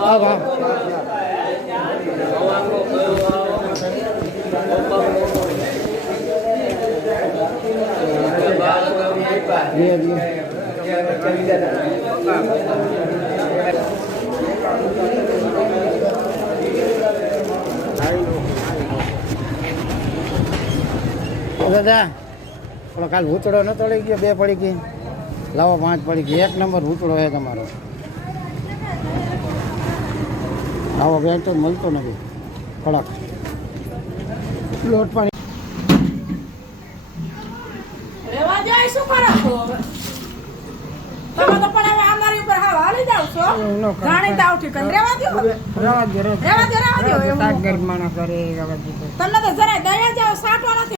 હા હા દાદા પેલો કાલ ભૂતળો ન તળી ગયો 2 પડી ગઈ લાવો 5 પડી ગઈ 1 નંબર ભૂતળો છે તમારો આવો બેન તો મળતો નથી કડક લોટ પાણી રેવા જાય શું કરો છો તમે તો પણ હવે અમારી ઉપર હાલી જાવ છો જાણી તાવ ઠીક રેવા દો તમને તો જરા દયા જાવ સાટો નથી